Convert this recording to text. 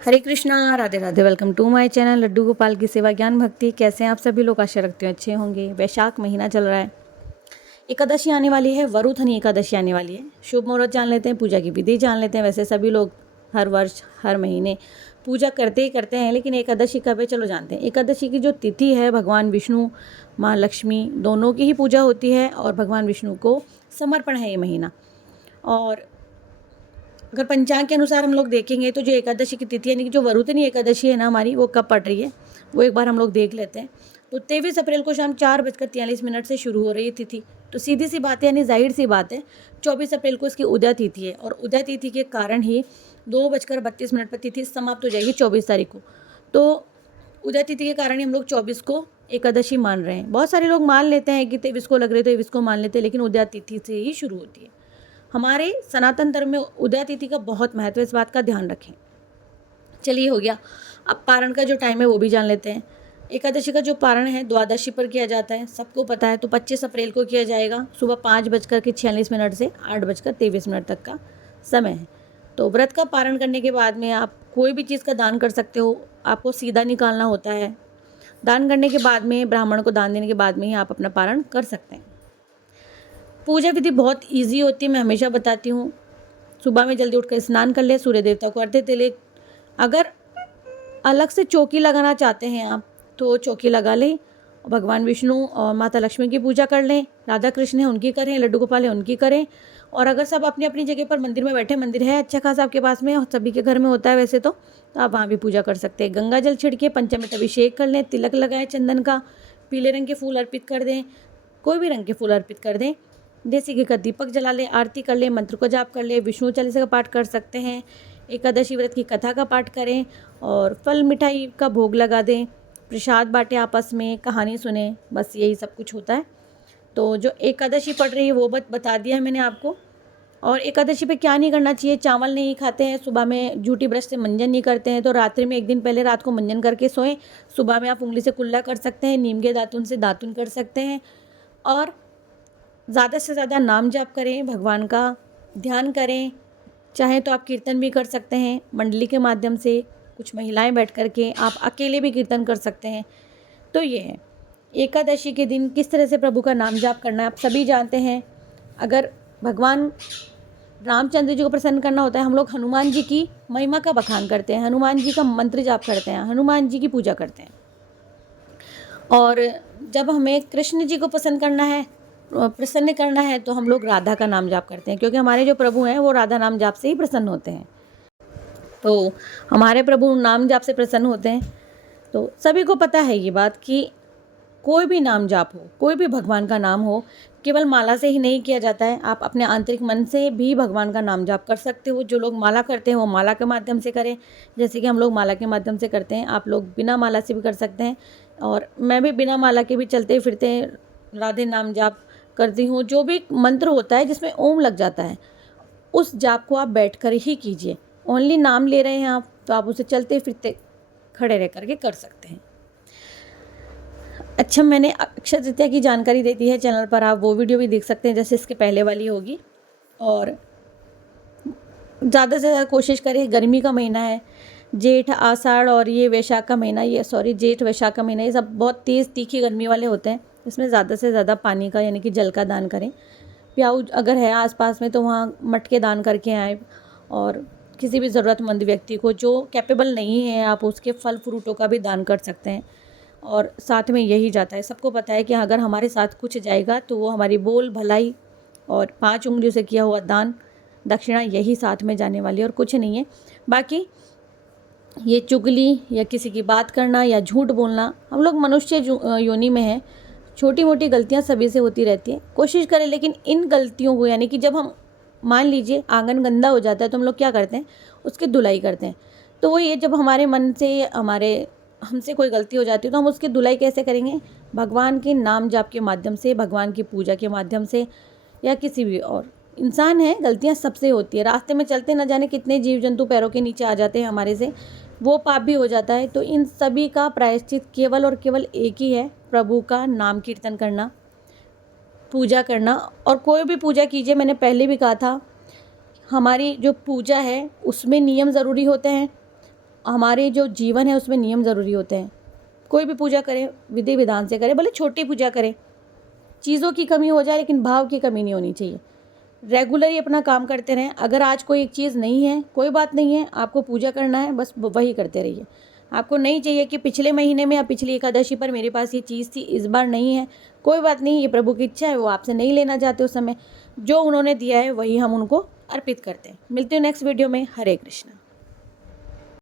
Hare Krishna, Radhe Radhe. Welcome to my channel Laddu Gopal की सेवा ज्ञान भक्ति। कैसे हैं आप सभी लोग? आशा रखते हैं अच्छे होंगे। वैशाख महीना चल रहा है, एकादशी आने वाली है, वरुथनी एकादशी आने वाली है। शुभ मुहूर्त जान लेते हैं, पूजा की विधि जान लेते हैं। वैसे सभी लोग हर वर्ष हर महीने पूजा करते ही करते हैं, लेकिन एकादशी कब है चलो जानते हैं। एकादशी की जो तिथि है, भगवान विष्णु माँ लक्ष्मी दोनों की ही पूजा होती है और भगवान विष्णु को समर्पण है ये महीना। और अगर पंचांग के अनुसार हम लोग देखेंगे तो जो एकादशी की तिथि यानी कि जो वरुथनी एकादशी है ना हमारी, वो कब पड़ रही है वो एक बार हम लोग देख लेते हैं। तो 23 अप्रैल को शाम 4:43 से शुरू हो रही है तिथि। तो सीधी सी बात है, यानी जाहिर सी बात है, 24 अप्रैल को इसकी उदय तिथि है और उदय तिथि के कारण ही 2:32 पर तिथि समाप्त हो जाएगी 24 तारीख को। तो उदय तिथि के कारण ही हम लोग 24 को एकादशी मान रहे हैं। बहुत सारे लोग मान लेते हैं कि 23 को लग रहे तो 23 को मान लेते हैं, लेकिन उदय तिथि से ही शुरू होती है। हमारे सनातन धर्म में उदय तिथि का बहुत महत्व है, इस बात का ध्यान रखें। चलिए हो गया। अब पारण का जो टाइम है वो भी जान लेते हैं। एकादशी का जो पारण है द्वादशी पर किया जाता है, सबको पता है। तो 25 अप्रैल को किया जाएगा सुबह 5:46 से 8:23 तक का समय है। तो व्रत का पारण करने के बाद में आप कोई भी चीज़ का दान कर सकते हो। आपको सीधा निकालना होता है। दान करने के बाद में, ब्राह्मण को दान देने के बाद में ही आप अपना पारण कर सकते हैं। पूजा विधि बहुत इजी होती है, मैं हमेशा बताती हूँ। सुबह में जल्दी उठकर स्नान कर ले, सूर्य देवता को अर्घ्य दे ले। अगर अलग से चौकी लगाना चाहते हैं आप तो चौकी लगा लें। भगवान विष्णु और माता लक्ष्मी की पूजा कर लें। राधा कृष्ण है उनकी करें, लड्डू गोपाल है उनकी करें। और अगर सब अपनी अपनी जगह पर मंदिर में बैठे, मंदिर है अच्छा खासा आपके पास में और सभी के घर में होता है वैसे तो आप वहाँ भी पूजा कर सकते हैं। गंगा जल छिड़के पंचामृत अभिषेक कर लें, तिलक लगाएं चंदन का, पीले रंग के फूल अर्पित कर दें, कोई भी रंग के फूल अर्पित कर दें। देसी घी का दीपक जला ले, आरती कर ले, मंत्र को जाप कर ले, विष्णु चालीसा का पाठ कर सकते हैं। एकादशी व्रत की कथा का पाठ करें और फल मिठाई का भोग लगा दें, प्रसाद बांटे, आपस में कहानी सुने, बस यही सब कुछ होता है। तो जो एकादशी पड़ रही है वो बता दिया है मैंने आपको। और एकादशी पे क्या नहीं करना चाहिए, चावल नहीं खाते हैं, सुबह में झूठी ब्रश से मंजन नहीं करते हैं तो रात्रि में एक दिन पहले रात को मंजन करके सोएं। सुबह में आप उंगली से कुल्ला कर सकते हैं, नीम के दातुन से दातुन कर सकते हैं और ज़्यादा से ज़्यादा नाम जाप करें, भगवान का ध्यान करें। चाहे तो आप कीर्तन भी कर सकते हैं मंडली के माध्यम से, कुछ महिलाएं बैठ कर के, आप अकेले भी कीर्तन कर सकते हैं। तो ये है एकादशी के दिन किस तरह से प्रभु का नाम जाप करना है, आप सभी जानते हैं। अगर भगवान रामचंद्र जी को प्रसन्न करना होता है, हम लोग हनुमान जी की महिमा का बखान करते हैं, हनुमान जी का मंत्र जाप करते हैं, हनुमान जी की पूजा करते हैं। और जब हमें कृष्ण जी को प्रसन्न करना है तो हम लोग राधा का नाम जाप करते हैं, क्योंकि हमारे जो प्रभु हैं वो राधा नाम जाप से ही प्रसन्न होते हैं। तो हमारे प्रभु नाम जाप से प्रसन्न होते हैं। तो सभी को पता है ये बात कि कोई भी नाम जाप हो, कोई भी भगवान का नाम हो, केवल माला से ही नहीं किया जाता है। आप अपने आंतरिक मन से भी भगवान का नाम जाप कर सकते हो। जो लोग माला करते हैं वो माला के माध्यम से करें, जैसे कि हम लोग माला के माध्यम से करते हैं। आप लोग बिना माला से भी कर सकते हैं और मैं भी बिना माला के भी चलते फिरते राधे नाम जाप करती हूँ। जो भी मंत्र होता है जिसमें ओम लग जाता है उस जाप को आप बैठकर ही कीजिए। ओनली नाम ले रहे हैं आप तो आप उसे चलते फिरते खड़े रह करके कर सकते हैं। अच्छा, मैंने अक्षय तृतीया की जानकारी दे दी है चैनल पर, आप वो वीडियो भी देख सकते हैं जैसे इसके पहले वाली होगी। और ज़्यादा से ज़्यादा कोशिश करें, गर्मी का महीना है, जेठ आषाढ़ और ये वैशाख का महीना, जेठ वैशाख का महीना, ये सब बहुत तेज़ तीखी गर्मी वाले होते हैं। इसमें ज़्यादा से ज़्यादा पानी का यानी कि जल का दान करें। प्याऊ अगर है आसपास में तो वहाँ मटके दान करके आएँ। और किसी भी ज़रूरतमंद व्यक्ति को जो कैपेबल नहीं है आप उसके फल फ्रूटों का भी दान कर सकते हैं। और साथ में यही जाता है, सबको पता है कि अगर हमारे साथ कुछ जाएगा तो वो हमारी बोल भलाई और 5 उंगलियों से किया हुआ दान दक्षिणा यही साथ में जाने वाली है और कुछ नहीं है। बाकी ये चुगली या किसी की बात करना या झूठ बोलना, हम लोग मनुष्य योनि में हैं, छोटी मोटी गलतियां सभी से होती रहती हैं। कोशिश करें लेकिन इन गलतियों को, यानी कि जब हम मान लीजिए आंगन गंदा हो जाता है तो हम लोग क्या करते हैं, उसकी धुलाई करते हैं। तो वो ये जब हमारे मन से हमसे कोई गलती हो जाती है तो हम उसकी धुलाई कैसे करेंगे, भगवान के नाम जाप के माध्यम से, भगवान की पूजा के माध्यम से, या किसी भी और इंसान है, गलतियां सबसे होती है। रास्ते में चलते न जाने कितने जीव जंतु पैरों के नीचे आ जाते हैं हमारे से, वो पाप भी हो जाता है। तो इन सभी का प्रायश्चित केवल और केवल एक ही है, प्रभु का नाम कीर्तन करना, पूजा करना। और कोई भी पूजा कीजिए, मैंने पहले भी कहा था, हमारी जो पूजा है उसमें नियम ज़रूरी होते हैं। हमारे जो जीवन है उसमें नियम ज़रूरी होते हैं। कोई भी पूजा करें विधि विधान से करें, भले छोटी पूजा करें, चीज़ों की कमी हो जाए लेकिन भाव की कमी नहीं होनी चाहिए। रेगुलर ही अपना काम करते रहें। अगर आज कोई एक चीज़ नहीं है, कोई बात नहीं है, आपको पूजा करना है, बस वही करते रहिए। आपको नहीं चाहिए कि पिछले महीने में या पिछली एकादशी पर मेरे पास ये चीज़ थी, इस बार नहीं है, कोई बात नहीं, ये प्रभु की इच्छा है, वो आपसे नहीं लेना चाहते उस समय। जो उन्होंने दिया है वही हम उनको अर्पित करते हैं। मिलते हैं नेक्स्ट वीडियो में। हरे कृष्ण।